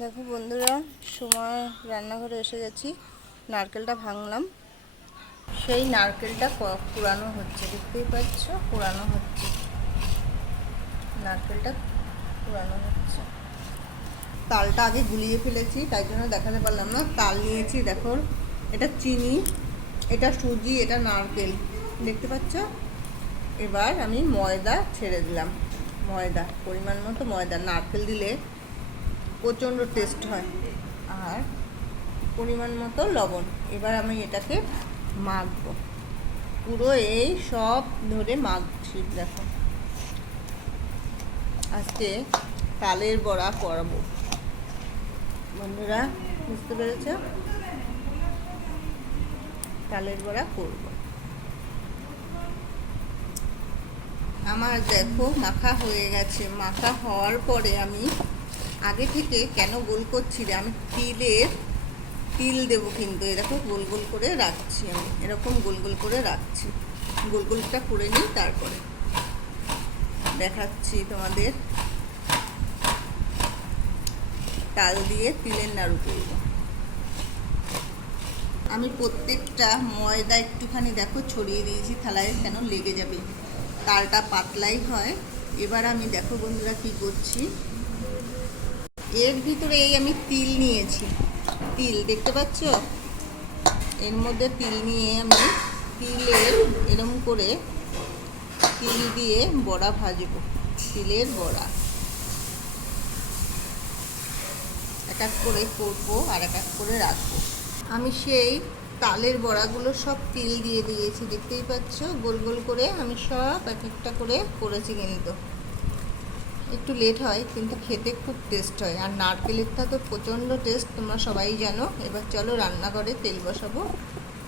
দেখো বন্ধুরা সময় রান্নাঘরে এসে গেছি। নারকেলটা ভাঙলাম। সেই নারকেলটা কুড়ানো হচ্ছে, দেখতেই পাচ্ছ? কুড়ানো হচ্ছে। নারকেলটা কুড়ানো হচ্ছে। তালটা আগে গুলিয়ে ফেলেছি, তাই জন্য দেখাতে পারলাম না। তাল নিয়েছি, দেখো। এটা চিনি, এটা সুজি, এটা নারকেল। দেখতে পাচ্ছ? এবার আমি ময়দা ছেড়ে দিলাম। ময়দা, পরিমাণ মতো ময়দা। নারকেল দিলে প্রচণ্ড টেস্ট হয়। আর পরিমাণ মতো লবণ। এবার আমি এটাকে মাখবো। পুরো এই সব ধরে মাখছি, দেখো। আজকে তালের বড়া করব। বন্ধুরা, বুঝতে পেরেছ? তালের বড়া করব। আমার দেখো, মাখা হয়ে গেছে। মাখা হওয়ার পরে আমি আগে থেকে কেন গোল করছি রে? আমি তিলের তিল দেবো কিন্তু। এরকম গোল গোল করে রাখছি আমি। এরকম গোল গোল করে রাখছি। গোল গোলটা করে নিই তারপরে। দেখাচ্ছি তোমাদের। তাল দিয়ে তিলের নাড়ু করব। আমি প্রত্যেকটা ময়দা একটুখানি দেখো ছড়িয়ে দিয়েছি, থালায় কেন লেগে যাবে। তালটা পাতলাই হয়। এবার আমি দেখো বন্ধুরা কি করছি। এর ভিতরে এই আমি তিল নিয়েছি। তিল, দেখতে পাচ্ছ? এর মধ্যে তিল নিয়ে আমি তিলের এরম করে তিল দিয়ে বড়া ভাজবো। তিলের বড়া। এক এক করে করব, আর এক এক করে রাখব। আমি সেই তালের বড়াগুলো সব তিল দিয়ে দিয়েছি, দেখতেই পাচ্ছ? গোল গোল করে আমি সব এক একটা করে করেছি কিন্তু। একটু লেট হয়, কিন্তু খেতে খুব টেস্ট হয়। আর নারকেলেরটা তো প্রচণ্ড টেস্ট তোমরা সবাই জানো। এবার চলো রান্নাঘরে তেল বসাবো,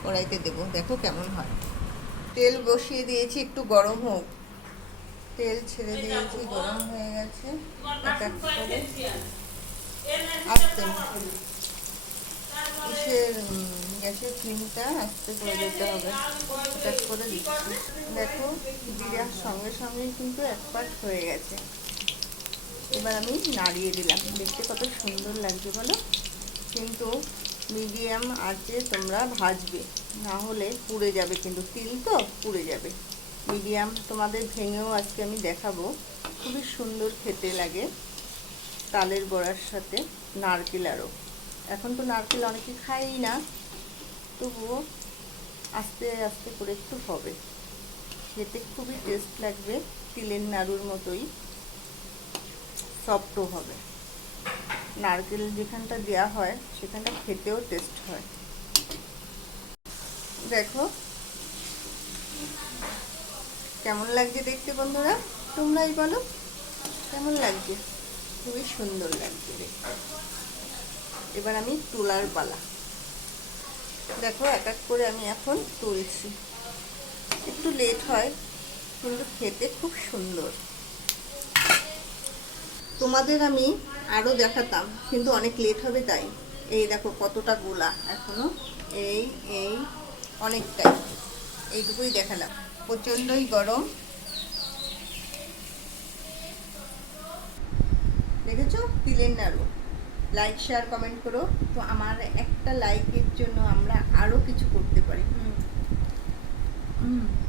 কড়াইতে দেবো। দেখো কেমন হয়। তেল বসিয়ে দিয়েছি, একটু গরম হোক। তেল ছেড়ে দিয়েছি, গরম হয়ে গেছে। আস্তে গ্যাসের ফ্লেমটা আস্তে করে দিতে হবে। এক করে দিচ্ছি। দেখো জিরার সঙ্গে সঙ্গেই কিন্তু এক পাট হয়ে গেছে। এবার আমি নাড়িয়ে দিলাম। দেখতে কত সুন্দর লাগছে বলো। কিন্তু মিডিয়াম আঁচে তোমরা ভাজবে। না হলে পুড়ে যাবে কিন্তু। তিল তো পুড়ে যাবে। মিডিয়াম তোমাদের ভেঙেও আজকে আমি দেখাবো। খুবই সুন্দর খেতে লাগে তালের বড়ার সাথে নারকেল আরও এখন তো নারকেল অনেকে খায়ই না। তবুও আস্তে আস্তে করে একটু হবে। খেতে খুবই টেস্ট লাগবে তিলের নাড়ুর মতোই। সফটও হবে। নারকেল যেখানটা দেওয়া হয়, সেখানটা খেতেও টেস্ট হয়। দেখো, কেমন লাগছে দেখতে বন্ধুরা? তোমরাই বলো, কেমন লাগছে? খুবই সুন্দর লাগছে দেখতে। এবার আমি তোলার পালা। দেখো, এক এক করে আমি এখন তুলছি। একটু লেট হয়, কিন্তু খেতে খুব সুন্দর। তোমাদের আমি আরও দেখাতাম, কিন্তু অনেক লেট হবে তাই। এই দেখো কতটা গোলা এখনও। এই এই, অনেকটাই। এইটুকুই দেখালাম। প্রচণ্ডই গরম। দেখেছ? তিলের নাড়ু। লাইক শেয়ার কমেন্ট করো। তো আমার একটা লাইকের জন্য আমরা আরও কিছু করতে পারি। হুম। হুম।